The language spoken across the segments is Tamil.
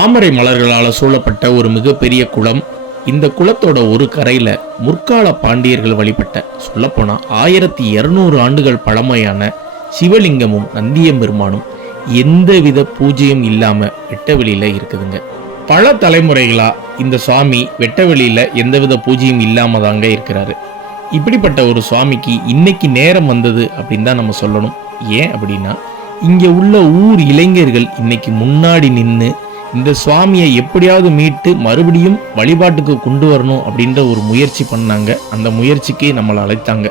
தாமரை மலர்களால் சூழப்பட்ட ஒரு மிகப்பெரிய குளம். இந்த குளத்தோட ஒரு கரையில் முற்கால பாண்டியர்கள் வழிபட்ட சொல்லப்போனால் ஆயிரத்தி இரநூறு ஆண்டுகள் பழமையான சிவலிங்கமும் நந்தியம்பெருமானும் எந்தவித பூஜையும் இல்லாமல் வெட்டவெளியில் இருக்குதுங்க. பல தலைமுறைகளாக இந்த சுவாமி வெட்டவெளியில் எந்தவித பூஜையும் இல்லாமல் தாங்க இருக்கிறாரு. இப்படிப்பட்ட ஒரு சுவாமிக்கு இன்னைக்கு நேரம் வந்தது அப்படின்னு தான் நம்ம சொல்லணும். ஏன் அப்படின்னா இங்கே உள்ள ஊர் இளைஞர்கள் இன்னைக்கு முன்னாடி நின்று இந்த சுவாமியை எப்படியாவது மீட்டு மறுபடியும் வழிபாட்டுக்கு கொண்டு வரணும் அப்படின்ற ஒரு முயற்சி பண்ணாங்க. அந்த முயற்சிக்கு நம்மளை அழைத்தாங்க.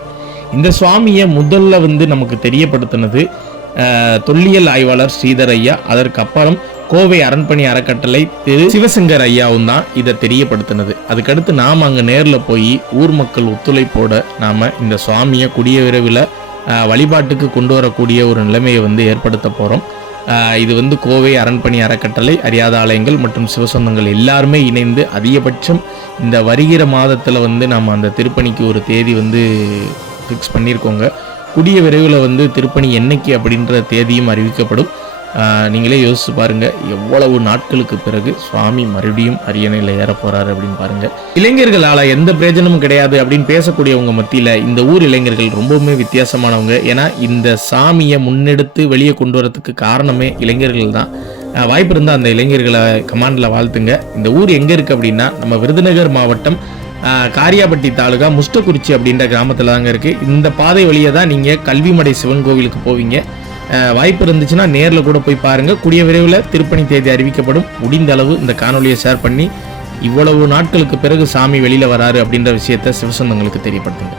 இந்த சுவாமியை முதல்ல வந்து நமக்கு தெரியப்படுத்தினது தொல்லியல் ஆய்வாளர் ஸ்ரீதர் ஐயா. அதற்கு அப்புறம் கோவை அரண்பணி அறக்கட்டளை திரு சிவசங்கர் ஐயாவும் தான் இதை தெரியப்படுத்தினது. அதுக்கடுத்து நாம் அங்கே நேரில் போய் ஊர் மக்கள் ஒத்துழைப்போட நாம் இந்த சுவாமியை குடிய விரைவில் வழிபாட்டுக்கு கொண்டு வரக்கூடிய ஒரு நிலைமையை வந்து ஏற்படுத்த போகிறோம் இது வந்து கோவை அரண்பணி அறக்கட்டளை அறியாத ஆலயங்கள் மற்றும் சிவசொந்தங்கள் எல்லாருமே இணைந்து அதிகபட்சம் இந்த வருகிற மாதத்தில் வந்து நாம் அந்த திருப்பணிக்கு ஒரு தேதி வந்து ஃபிக்ஸ் பண்ணியிருக்கோங்க கூடிய விரைவில் வந்து திருப்பணி என்னைக்கு அப்படின்ற தேதியும் அறிவிக்கப்படும். நீங்களே யோசிச்சு பாருங்கள் எவ்வளவு நாட்களுக்கு பிறகு சுவாமி மறுபடியும் அரியணையில் ஏற போகிறாரு அப்படின்னு பாருங்கள் இளைஞர்களால் எந்த பிரயோஜனமும் கிடையாது அப்படின்னு பேசக்கூடியவங்க மத்தியில் இந்த ஊர் இளைஞர்கள் ரொம்பவுமே வித்தியாசமானவங்க. ஏன்னா இந்த சாமியை முன்னெடுத்து வெளியே கொண்டு வரதுக்கு காரணமே இளைஞர்கள் தான். வாய்ப்பு இருந்தால் அந்த இளைஞர்களை கமாண்டில் வாழ்த்துங்க. இந்த ஊர் எங்கே இருக்குது அப்படின்னா நம்ம விருதுநகர் மாவட்டம் காரியாபட்டி தாலுகா முஷ்டக்குறிச்சி அப்படின்ற கிராமத்தில் தாங்க இருக்குது இந்த பாதை வழியை தான் நீங்கள் கல்விமடை சிவன் கோவிலுக்கு போவீங்க. வாய்ப்பு இருந்துச்சுன்னா நேரில் கூட போய் பாருங்கள் கூடிய விரைவில் திருப்பணி தேதி அறிவிக்கப்படும். முடிந்த அளவு இந்த காணொலியை ஷேர் பண்ணி இவ்வளவு நாட்களுக்கு பிறகு சாமி வெளியில் வராரு அப்படின்ற விஷயத்தை சிவசந்தங்களுக்கு தெரியப்படுத்துங்க.